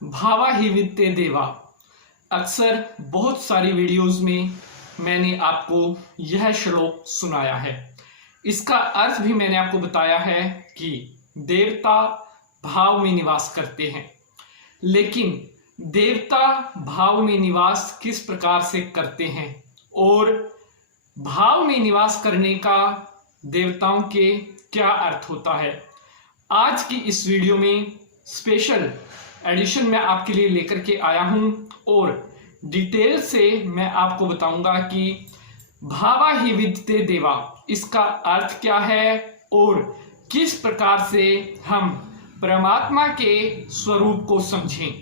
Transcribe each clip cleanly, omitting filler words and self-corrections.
भावा ही वित्ते देवा। अक्सर बहुत सारी वीडियोस में मैंने आपको यह श्लोक सुनाया है। इसका अर्थ भी मैंने आपको बताया है कि देवता भाव में निवास करते हैं, लेकिन देवता भाव में निवास किस प्रकार से करते हैं और भाव में निवास करने का देवताओं के क्या अर्थ होता है, आज की इस वीडियो में स्पेशल एडिशन में आपके लिए लेकर के आया हूं और डिटेल से मैं आपको बताऊंगा कि भावा ही विद्यते देवा इसका अर्थ क्या है और किस प्रकार से हम परमात्मा के स्वरूप को समझें।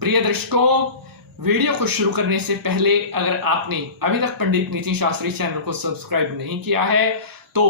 प्रिय दर्शकों, वीडियो को शुरू करने से पहले अगर आपने अभी तक पंडित नितिन शास्त्री चैनल को सब्सक्राइब नहीं किया है तो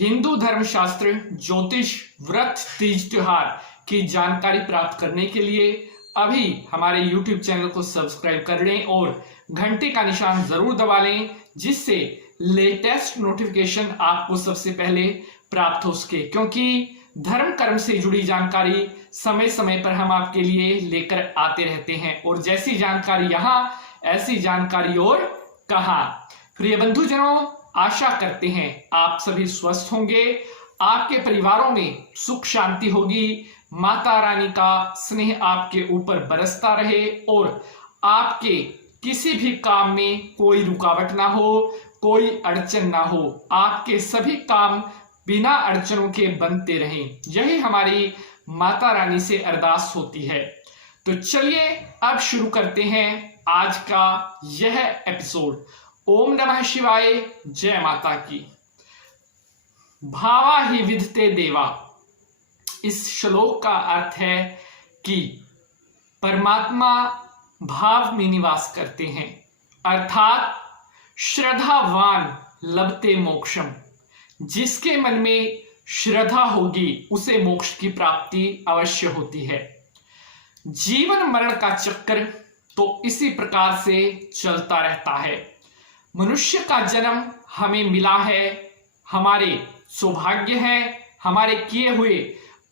हिंदू धर्मशास्त्र, ज्योतिष, व्रत, तीज, त्योहार की जानकारी प्राप्त करने के लिए अभी हमारे YouTube चैनल को सब्सक्राइब कर लें और घंटे का निशान जरूर दबा लें, जिससे लेटेस्ट नोटिफिकेशन आपको सबसे पहले प्राप्त हो सके, क्योंकि धर्म कर्म से जुड़ी जानकारी समय समय पर हम आपके लिए लेकर आते रहते हैं और जैसी जानकारी यहाँ ऐसी जानकारी और कहाँ। प्रिय बंधुजनों, आशा करते हैं आप सभी स्वस्थ होंगे, आपके परिवारों में सुख शांति होगी, माता रानी का स्नेह आपके ऊपर बरसता रहे और आपके किसी भी काम में कोई रुकावट ना हो, कोई अड़चन ना हो, आपके सभी काम बिना अड़चनों के बनते रहें, यही हमारी माता रानी से अरदास होती है। तो चलिए अब शुरू करते हैं आज का यह एपिसोड। ओम नमः शिवाय, जय माता की। भावा ही विद्यते देवा, इस श्लोक का अर्थ है कि परमात्मा भाव में निवास करते हैं, अर्थात श्रद्धावान लभते मोक्षम। जिसके मन में श्रद्धा होगी उसे मोक्ष की प्राप्ति अवश्य होती है। जीवन मरण का चक्र तो इसी प्रकार से चलता रहता है। मनुष्य का जन्म हमें मिला है, हमारे सौभाग्य है, हमारे किए हुए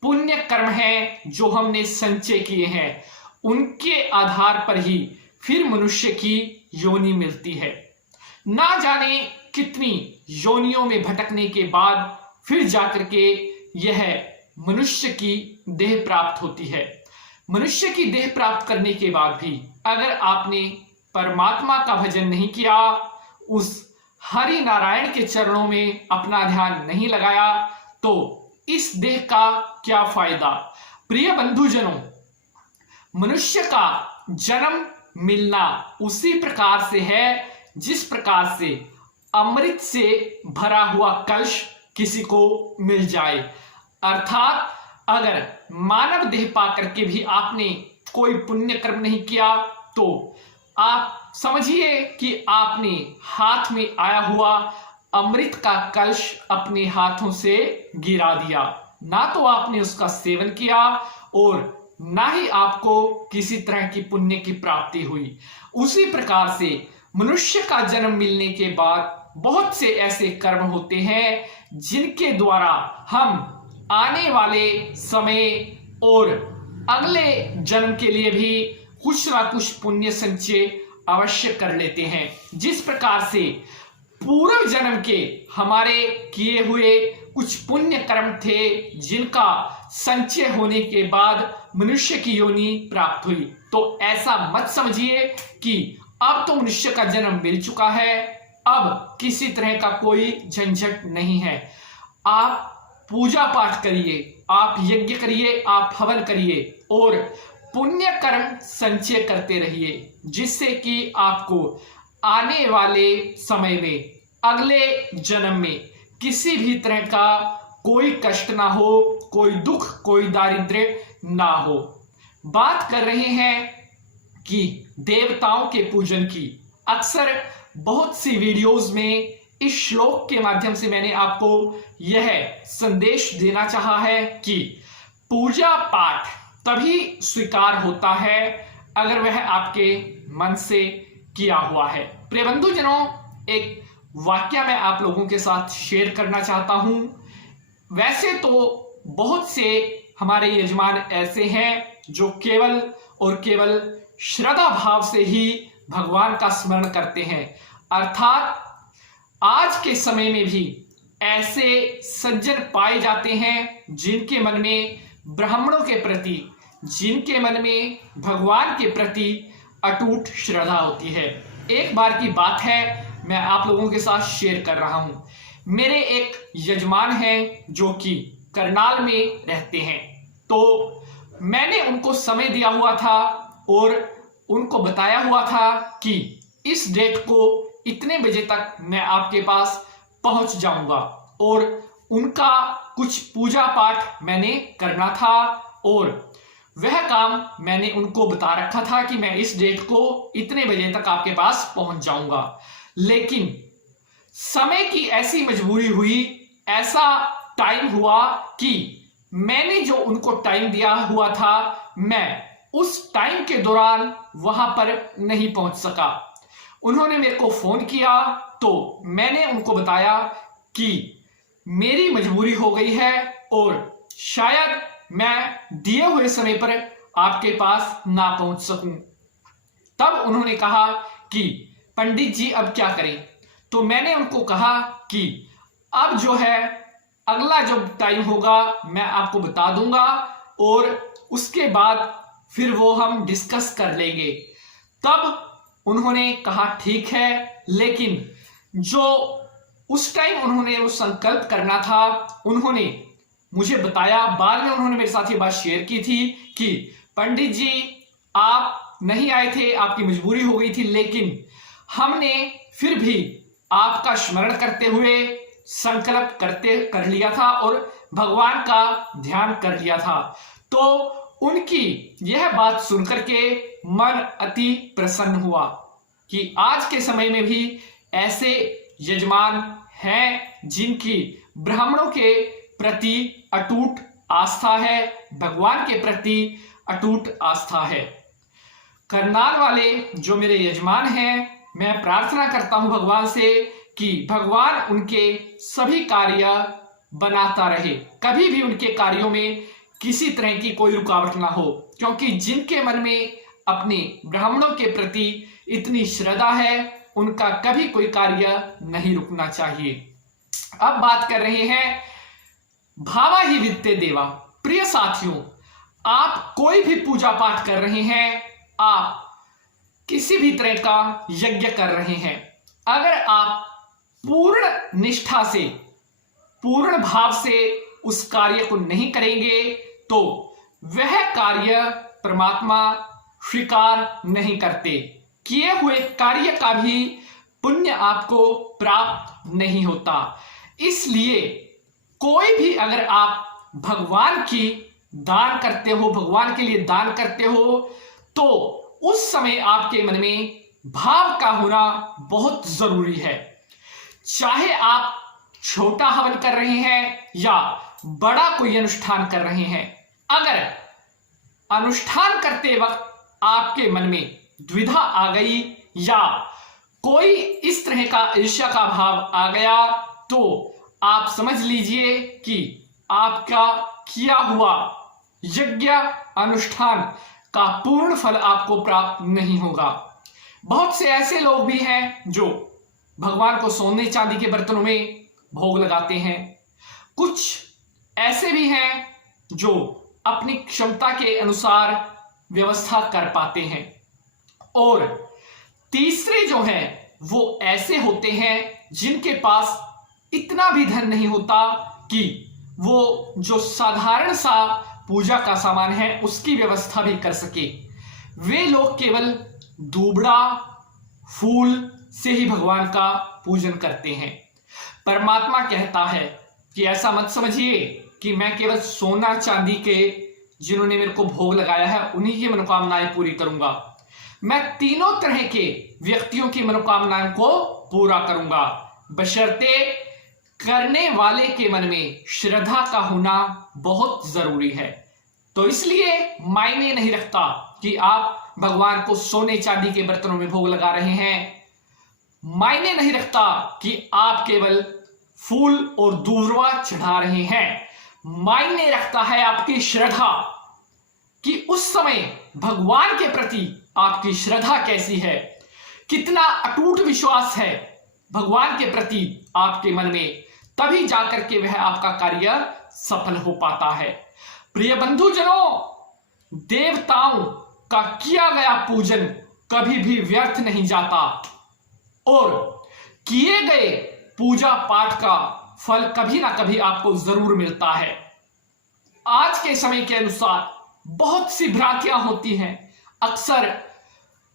पुण्य कर्म हैं जो हमने संचय किए हैं, उनके आधार पर ही फिर मनुष्य की योनि मिलती है। ना जाने कितनी योनियों में भटकने के बाद फिर जाकर के यह मनुष्य की देह प्राप्त होती है। मनुष्य की देह प्राप्त करने के बाद भी अगर आपने परमात्मा का भजन नहीं किया, उस हरि नारायण के चरणों में अपना ध्यान नहीं लगाया, तो इस देह का क्या फायदा। प्रिय बंधुजनों, मनुष्य का जन्म मिलना उसी प्रकार से है जिस प्रकार से अमृत से भरा हुआ कलश किसी को मिल जाए। अर्थात अगर मानव देह पाकर के भी आपने कोई पुण्य कर्म नहीं किया तो आप समझिए कि आपने हाथ में आया हुआ अमृत का कलश अपने हाथों से गिरा दिया। ना तो आपने उसका सेवन किया और ना ही आपको किसी तरह की पुण्य की प्राप्ति हुई। उसी प्रकार से मनुष्य का जन्म मिलने के बाद बहुत से ऐसे कर्म होते हैं जिनके द्वारा हम आने वाले समय और अगले जन्म के लिए भी कुछ ना कुछ पुण्य संचय अवश्य कर लेते हैं। जिस प्रकार से पूर्व जन्म के हमारे किए हुए कुछ पुण्य कर्म थे जिनका संचय होने के बाद मनुष्य की योनि प्राप्त हुई, तो ऐसा मत समझिए कि अब तो मनुष्य का जन्म मिल चुका है, अब किसी तरह का कोई झंझट नहीं है। आप पूजा पाठ करिए, आप यज्ञ करिए, आप हवन करिए और पुण्य कर्म संचय करते रहिए, जिससे कि आपको आने वाले समय में अगले जन्म में किसी भी तरह का कोई कष्ट ना हो, कोई दुख, कोई दारिद्र्य ना हो। बात कर रहे हैं कि देवताओं के पूजन की। अक्सर बहुत सी वीडियोस में इस श्लोक के माध्यम से मैंने आपको यह संदेश देना चाहा है कि पूजा पाठ तभी स्वीकार होता है अगर वह आपके मन से किया हुआ है। प्रिय बंधुजनों, एक वाक्य मैं आप लोगों के साथ शेयर करना चाहता हूं। वैसे तो बहुत से हमारे यजमान ऐसे हैं जो केवल और केवल श्रद्धा भाव से ही भगवान का स्मरण करते हैं। अर्थात आज के समय में भी ऐसे सज्जन पाए जाते हैं जिनके मन में ब्राह्मणों के प्रति, जिनके मन में भगवान के प्रति अटूट श्रद्धा होती है। एक बार की बात है, मैं आप लोगों के साथ शेयर कर रहा हूं। मेरे एक यजमान हैं जो कि करनाल में रहते हैं। तो मैंने उनको समय दिया हुआ था और उनको बताया हुआ था कि इस डेट को इतने बजे तक मैं आपके पास पहुंच जाऊंगा, और उनका कुछ पूजा पाठ मैंने करना था और वह काम मैंने उनको बता रखा था कि मैं इस डेट को इतने बजे तक आपके पास पहुंच जाऊंगा। लेकिन समय की ऐसी मजबूरी हुई, ऐसा टाइम हुआ कि मैंने जो उनको टाइम दिया हुआ था, मैं उस टाइम के दौरान वहां पर नहीं पहुंच सका। उन्होंने मेरे को फोन किया तो मैंने उनको बताया कि मेरी मजबूरी हो गई है और शायद मैं दिए हुए समय पर आपके पास ना पहुंच सकूं। तब उन्होंने कहा कि पंडित जी अब क्या करें। तो मैंने उनको कहा कि अब जो है अगला जो टाइम होगा मैं आपको बता दूंगा और उसके बाद फिर वो हम डिस्कस कर लेंगे। तब उन्होंने कहा ठीक है, लेकिन जो उस टाइम उन्होंने वो संकल्प करना था उन्होंने मुझे बताया, बाद में उन्होंने मेरे साथ ये बात शेयर की थी कि पंडित जी आप नहीं आए थे, आपकी मजबूरी हो गई थी, लेकिन हमने फिर भी आपका स्मरण करते हुए संकल्प कर लिया था और भगवान का ध्यान कर लिया था। तो उनकी यह बात सुनकर के मन अति प्रसन्न हुआ कि आज के समय में भी ऐसे यजमान हैं जिनकी ब्राह्मणों के प्रति अटूट आस्था है, भगवान के प्रति अटूट आस्था है। करनाल वाले जो मेरे यजमान हैं, मैं प्रार्थना करता हूं भगवान से कि भगवान उनके सभी कार्य बनाता रहे, कभी भी उनके कार्यों में किसी तरह की कोई रुकावट ना हो, क्योंकि जिनके मन में अपने ब्राह्मणों के प्रति इतनी श्रद्धा है उनका कभी कोई कार्य नहीं रुकना चाहिए। अब बात कर रहे हैं भावा ही विद्ये देवा। प्रिय साथियों, आप कोई भी पूजा पाठ कर रहे हैं, आप किसी भी तरह का यज्ञ कर रहे हैं, अगर आप पूर्ण निष्ठा से, पूर्ण भाव से उस कार्य को नहीं करेंगे तो वह कार्य परमात्मा स्वीकार नहीं करते। किए हुए कार्य का भी पुण्य आपको प्राप्त नहीं होता। इसलिए कोई भी अगर आप भगवान की दान करते हो, भगवान के लिए दान करते हो, तो उस समय आपके मन में भाव का होना बहुत जरूरी है। चाहे आप छोटा हवन कर रहे हैं या बड़ा कोई अनुष्ठान कर रहे हैं, अगर अनुष्ठान करते वक्त आपके मन में द्विधा आ गई या कोई इस तरह का ईर्ष्या का भाव आ गया, तो आप समझ लीजिए कि आपका किया हुआ यज्ञ अनुष्ठान का पूर्ण फल आपको प्राप्त नहीं होगा। बहुत से ऐसे लोग भी हैं जो भगवान को सोने चांदी के बर्तनों में भोग लगाते हैं। कुछ ऐसे भी हैं जो अपनी क्षमता के अनुसार व्यवस्था कर पाते हैं, और तीसरे जो हैं वो ऐसे होते हैं जिनके पास इतना भी धन नहीं होता कि वो जो साधारण सा पूजा का सामान है उसकी व्यवस्था भी कर सके। वे लोग केवल दूबड़ा फूल से ही भगवान का पूजन करते हैं। परमात्मा कहता है कि ऐसा मत समझिए कि मैं केवल सोना चांदी के जिन्होंने मेरे को भोग लगाया है उन्हीं की मनोकामनाएं पूरी करूंगा। मैं तीनों तरह के व्यक्तियों की मनोकामनाओं को पूरा करूंगा, बशर्ते करने वाले के मन में श्रद्धा का होना बहुत जरूरी है। तो इसलिए मायने नहीं रखता कि आप भगवान को सोने चांदी के बर्तनों में भोग लगा रहे हैं, मायने नहीं रखता कि आप केवल फूल और दूर्वा चढ़ा रहे हैं, मायने रखता है आपकी श्रद्धा कि उस समय भगवान के प्रति आपकी श्रद्धा कैसी है, कितना अटूट विश्वास है भगवान के प्रति आपके मन में, तभी जाकर के वह आपका कार्य सफल हो पाता है। प्रिय बंधुजनों, देवताओं का किया गया पूजन कभी भी व्यर्थ नहीं जाता और किए गए पूजा पाठ का फल कभी ना कभी आपको जरूर मिलता है। आज के समय के अनुसार बहुत सी भ्रांतियां होती हैं। अक्सर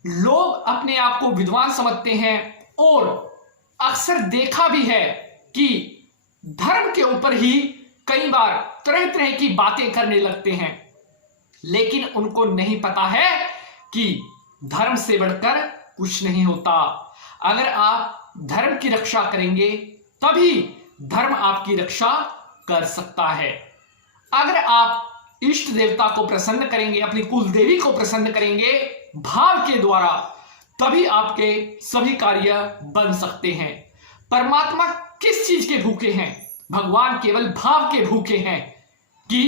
लोग अपने आप को विद्वान समझते हैं और अक्सर देखा भी है कि धर्म के ऊपर ही कई बार तरह तरह की बातें करने लगते हैं, लेकिन उनको नहीं पता है कि धर्म से बढ़कर कुछ नहीं होता। अगर आप धर्म की रक्षा करेंगे तभी धर्म आपकी रक्षा कर सकता है। अगर आप इष्ट देवता को प्रसन्न करेंगे, अपनी कुल देवी को प्रसन्न करेंगे भाव के द्वारा, तभी आपके सभी कार्य बन सकते हैं। परमात्मा किस चीज के भूखे हैं? भगवान केवल भाव के भूखे हैं कि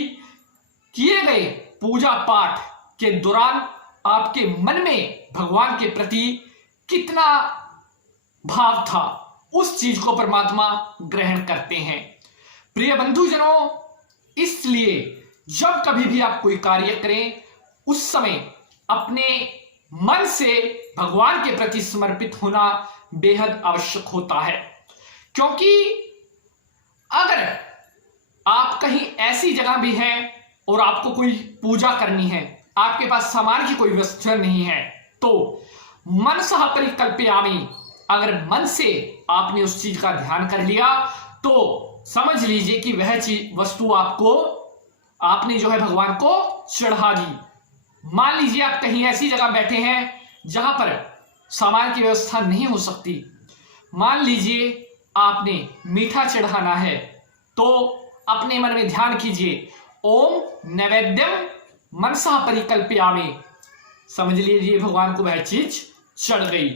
किए गए पूजा पाठ के दौरान आपके मन में भगवान के प्रति कितना भाव था, उस चीज को परमात्मा ग्रहण करते हैं। प्रिय बंधुजनों, इसलिए जब कभी भी आप कोई कार्य करें उस समय अपने मन से भगवान के प्रति समर्पित होना बेहद आवश्यक होता है। क्योंकि अगर आप कहीं ऐसी जगह भी हैं और आपको कोई पूजा करनी है, आपके पास सामान की कोई वस्तु नहीं है, तो मनसः परिकल्पयामि, अगर मन से आपने उस चीज का ध्यान कर लिया तो समझ लीजिए कि वह चीज वस्तु आपने जो है भगवान को चढ़ा दी। मान लीजिए आप कहीं ऐसी जगह बैठे हैं जहां पर सामान की व्यवस्था नहीं हो सकती। मान लीजिए आपने मीठा चढ़ाना है, तो अपने मन में ध्यान कीजिए, ओम नैवेद्यम मनसः परिकल्पयामि, समझ लीजिए भगवान को वह चीज चढ़ गई।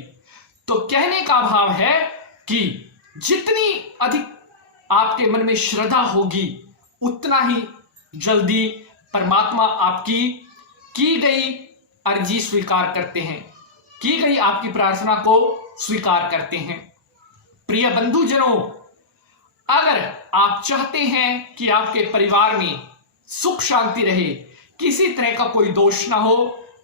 तो कहने का भाव है कि जितनी अधिक आपके मन में श्रद्धा होगी उतना ही जल्दी परमात्मा आपकी की गई अर्जी स्वीकार करते हैं, की गई आपकी प्रार्थना को स्वीकार करते हैं। प्रिय बंधुजनों, अगर आप चाहते हैं कि आपके परिवार में सुख शांति रहे, किसी तरह का कोई दोष ना हो,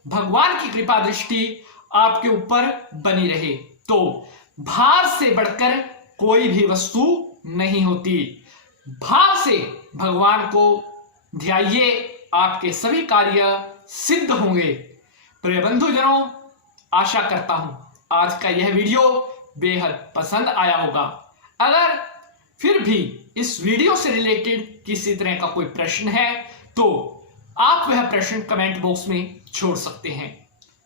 भगवान की कृपा दृष्टि आपके ऊपर बनी रहे, तो भाव से बढ़कर कोई भी वस्तु नहीं होती। भाव से भगवान को ध्याइए, आपके सभी कार्य सिद्ध होंगे। प्रिय बंधुजनों, आशा करता हूं आज का यह वीडियो बेहद पसंद आया होगा। अगर फिर भी इस वीडियो से रिलेटेड किसी तरह का कोई प्रश्न है तो आप वह प्रश्न कमेंट बॉक्स में छोड़ सकते हैं।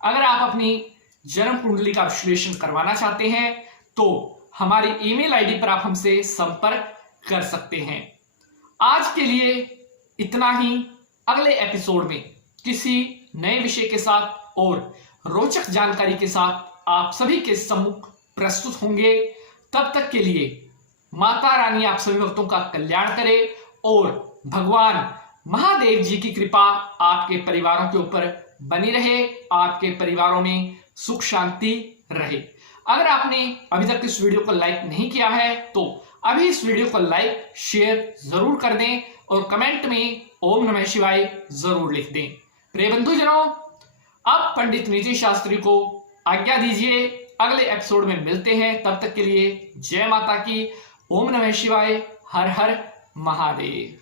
अगर आप अपनी जन्म कुंडली का विश्लेषण करवाना चाहते हैं तो हमारी ईमेल आईडी पर आप हमसे संपर्क कर सकते हैं। आज के लिए इतना ही। अगले एपिसोड में किसी नए विषय के साथ और रोचक जानकारी के साथ आप सभी के सम्मुख प्रस्तुत होंगे। तब तक के लिए माता रानी आप सभी भक्तों का कल्याण करे और भगवान महादेव जी की कृपा आपके परिवारों के ऊपर बनी रहे, आपके परिवारों में सुख शांति रहे। अगर आपने अभी तक इस वीडियो को लाइक नहीं किया है तो अभी इस वीडियो को लाइक शेयर जरूर कर दें और कमेंट में ओम नमः शिवाय जरूर लिख दें। प्रिय बंधुजनों, अब पंडित नीतीश शास्त्री को आज्ञा दीजिए। अगले एपिसोड में मिलते हैं। तब तक के लिए जय माता की। ओम नमः शिवाय। हर हर महादेव।